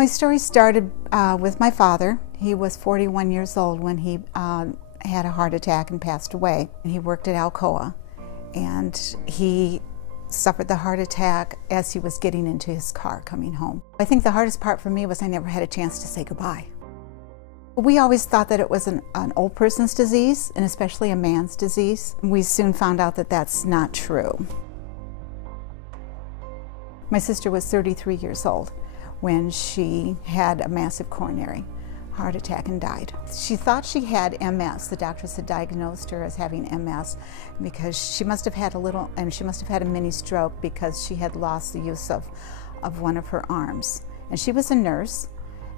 My story started with my father. He was 41 years old when he had a heart attack and passed away. He worked at Alcoa, and he suffered the heart attack as he was getting into his car coming home. I think the hardest part for me was I never had a chance to say goodbye. We always thought that it was an old person's disease, and especially a man's disease. We soon found out that that's not true. My sister was 33 years old when she had a massive coronary heart attack and died. She thought she had MS. The doctors had diagnosed her as having MS because she must have had a mini stroke because she had lost the use of one of her arms. And she was a nurse,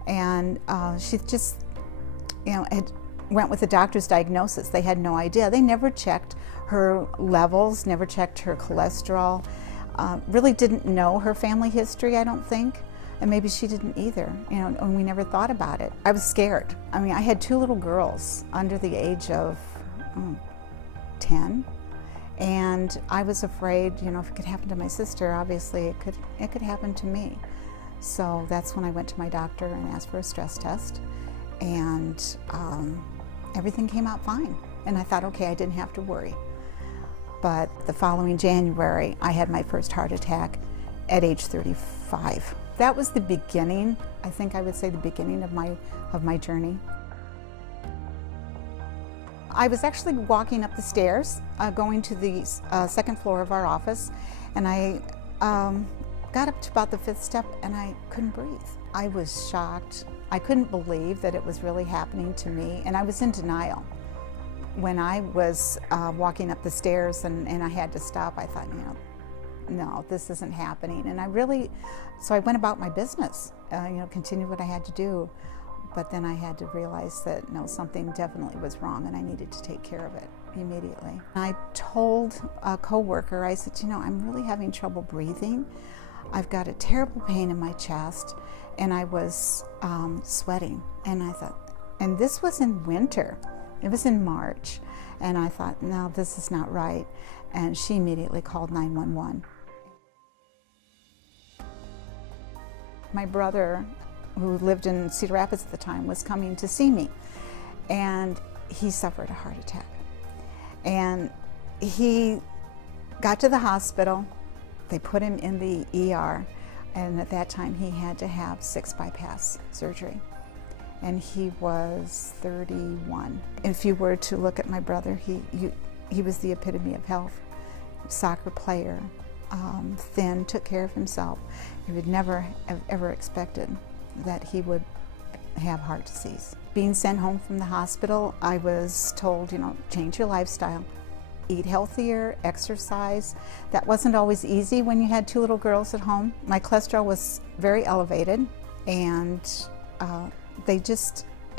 and she just, went with the doctor's diagnosis. They had no idea. They never checked her levels, never checked her cholesterol, really didn't know her family history, I don't think. And maybe she didn't either, and we never thought about it. I was scared. I mean, I had two little girls under the age of 10, and I was afraid, if it could happen to my sister, obviously it could happen to me. So that's when I went to my doctor and asked for a stress test, and everything came out fine. And I thought, okay, I didn't have to worry. But the following January, I had my first heart attack at age 35. That was the beginning, I think I would say the beginning of my journey. I was actually walking up the stairs, going to the second floor of our office, and I got up to about the 5th step and I couldn't breathe. I was shocked. I couldn't believe that it was really happening to me, and I was in denial. When I was walking up the stairs and I had to stop, I thought, no, this isn't happening. And so I went about my business, continued what I had to do. But then I had to realize that, no, something definitely was wrong and I needed to take care of it immediately. I told a coworker, I said, I'm really having trouble breathing. I've got a terrible pain in my chest, and I was sweating. And I thought, and this was in winter. It was in March, and I thought, no, this is not right. And she immediately called 911. My brother, who lived in Cedar Rapids at the time, was coming to see me, and he suffered a heart attack. And he got to the hospital. They put him in the ER, and at that time he had to have 6 bypass surgery. And he was 31. If you were to look at my brother, he was the epitome of health. Soccer player, thin, took care of himself. You would never have ever expected that he would have heart disease. Being sent home from the hospital, I was told, change your lifestyle, eat healthier, exercise. That wasn't always easy when you had 2 little girls at home. My cholesterol was very elevated, and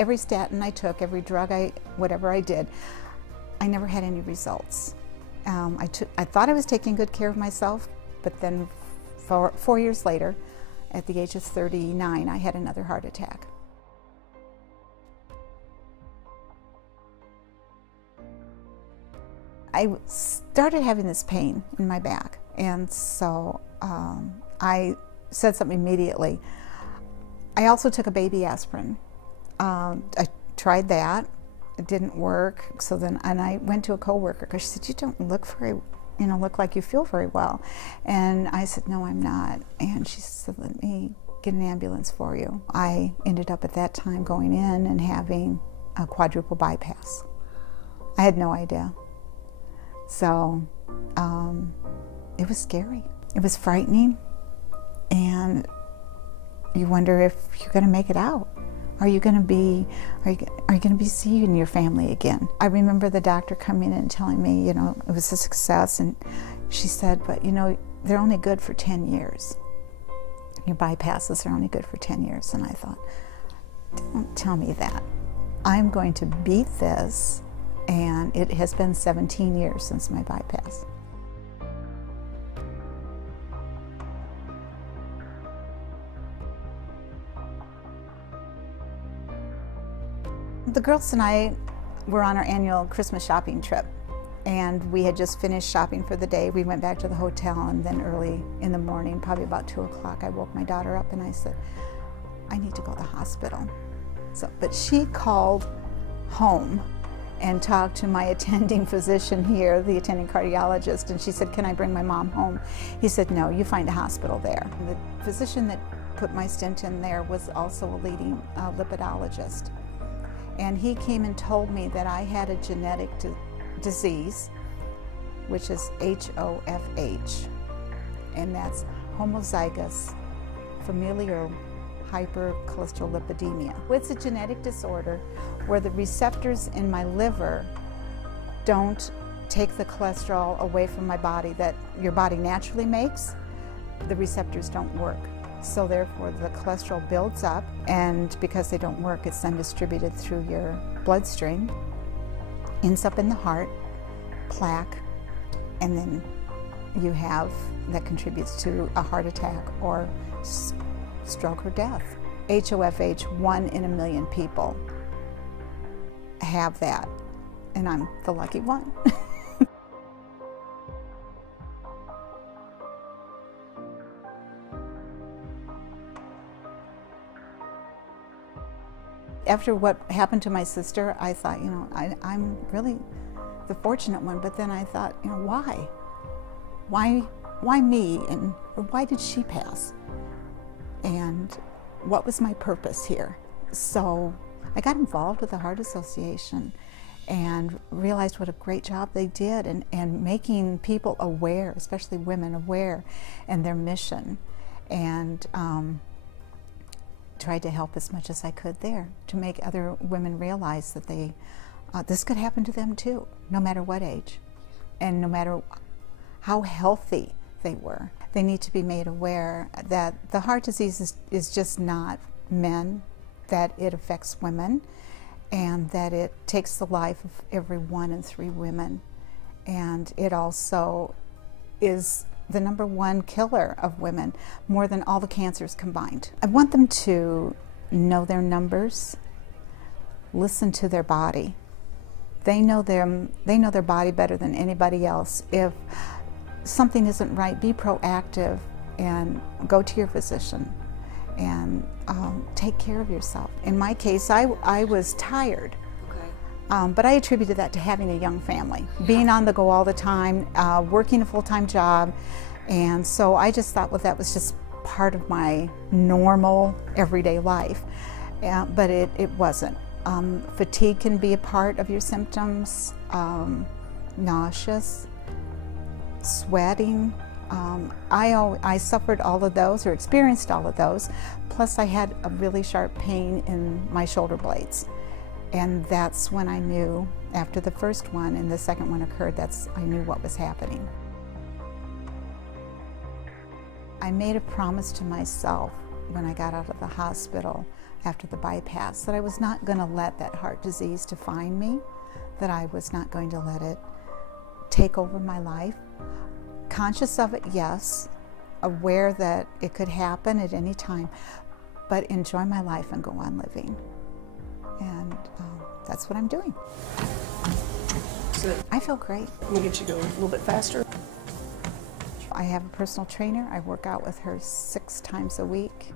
every statin I took, every drug whatever I did, I never had any results. I thought I was taking good care of myself, but then 4 years later, at the age of 39, I had another heart attack. I started having this pain in my back, and so I said something immediately. I also took a baby aspirin. I tried that. It didn't work. So then, and I went to a coworker because she said, "You don't look look like you feel very well." And I said, "No, I'm not." And she said, "Let me get an ambulance for you." I ended up at that time going in and having a quadruple bypass. I had no idea. So it was scary. It was frightening, and you wonder if you're going to make it out. Are you going to be seeing your family again? I remember the doctor coming in and telling me, it was a success, and she said, but they're only good for 10 years. Your bypasses are only good for 10 years. And I thought, don't tell me that. I'm going to beat this, and it has been 17 years since my bypass. The girls and I were on our annual Christmas shopping trip, and we had just finished shopping for the day. We went back to the hotel, and then early in the morning, probably about 2 o'clock, I woke my daughter up and I said, I need to go to the hospital. So, but she called home and talked to my attending physician here, the attending cardiologist, and she said, can I bring my mom home? He said, no, you find a hospital there. And the physician that put my stent in there was also a leading lipidologist. And he came and told me that I had a genetic disease, which is HoFH, and that's homozygous familial hypercholesterolipidemia. It's a genetic disorder where the receptors in my liver don't take the cholesterol away from my body that your body naturally makes. The receptors don't work. So therefore the cholesterol builds up, and because they don't work, it's then distributed through your bloodstream, ends up in the heart, plaque, and then you have, that contributes to a heart attack or stroke or death. HoFH, 1 in a million people have that, and I'm the lucky one. After what happened to my sister, I thought, you know, I'm really the fortunate one, but then I thought, you know, why? Why me, and why did she pass? And what was my purpose here? So I got involved with the Heart Association and realized what a great job they did, and making people aware, especially women, aware in their mission, and tried to help as much as I could there to make other women realize that they this could happen to them too, no matter what age and no matter how healthy they were. They need to be made aware that the heart disease is just not men, that it affects women, and that it takes the life of every 1 in 3 women. And it also is the #1 killer of women, more than all the cancers combined. I want them to know their numbers, listen to their body. They know their body better than anybody else. If something isn't right, be proactive and go to your physician and take care of yourself. In my case, I was tired. But I attributed that to having a young family, being on the go all the time, working a full-time job, and so I just thought, well, that was just part of my normal everyday life, but it wasn't. Fatigue can be a part of your symptoms, nauseous, sweating. I suffered all of those, or experienced all of those, plus I had a really sharp pain in my shoulder blades. And that's when I knew, after the first one and the second one occurred, I knew what was happening. I made a promise to myself when I got out of the hospital after the bypass that I was not going to let that heart disease define me, that I was not going to let it take over my life. Conscious of it, yes, aware that it could happen at any time, but enjoy my life and go on living. And that's what I'm doing. So I feel great. I'm gonna get you going a little bit faster. I have a personal trainer. I work out with her 6 times a week,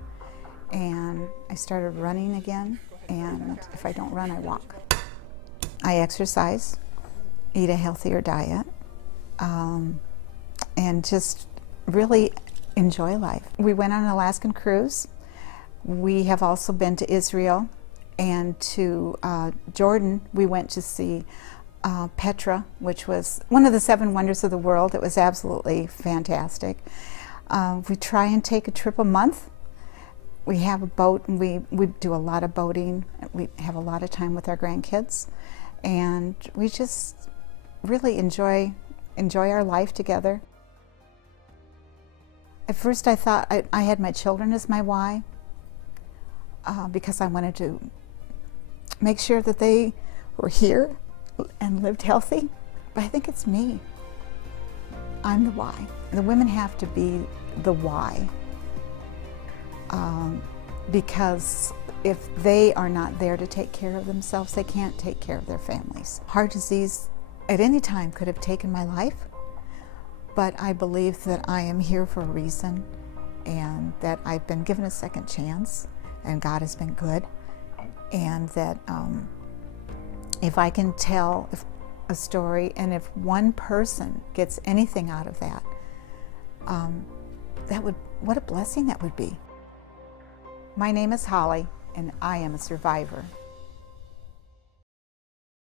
and I started running again, and if I don't run, I walk. I exercise, eat a healthier diet, and just really enjoy life. We went on an Alaskan cruise. We have also been to Israel and to Jordan. We went to see Petra, which was one of the 7 wonders of the world. It was absolutely fantastic. We try and take a trip a month. We have a boat, and we do a lot of boating. We have a lot of time with our grandkids, and we just really enjoy our life together. At first I thought I had my children as my why, because I wanted to make sure that they were here and lived healthy, but I think it's me. I'm the why. The women have to be the why, because if they are not there to take care of themselves, they can't take care of their families. Heart disease at any time could have taken my life, but I believe that I am here for a reason, and that I've been given a second chance and God has been good, and that if I can tell a story, and if one person gets anything out of that, what a blessing that would be. My name is Holly, and I am a survivor.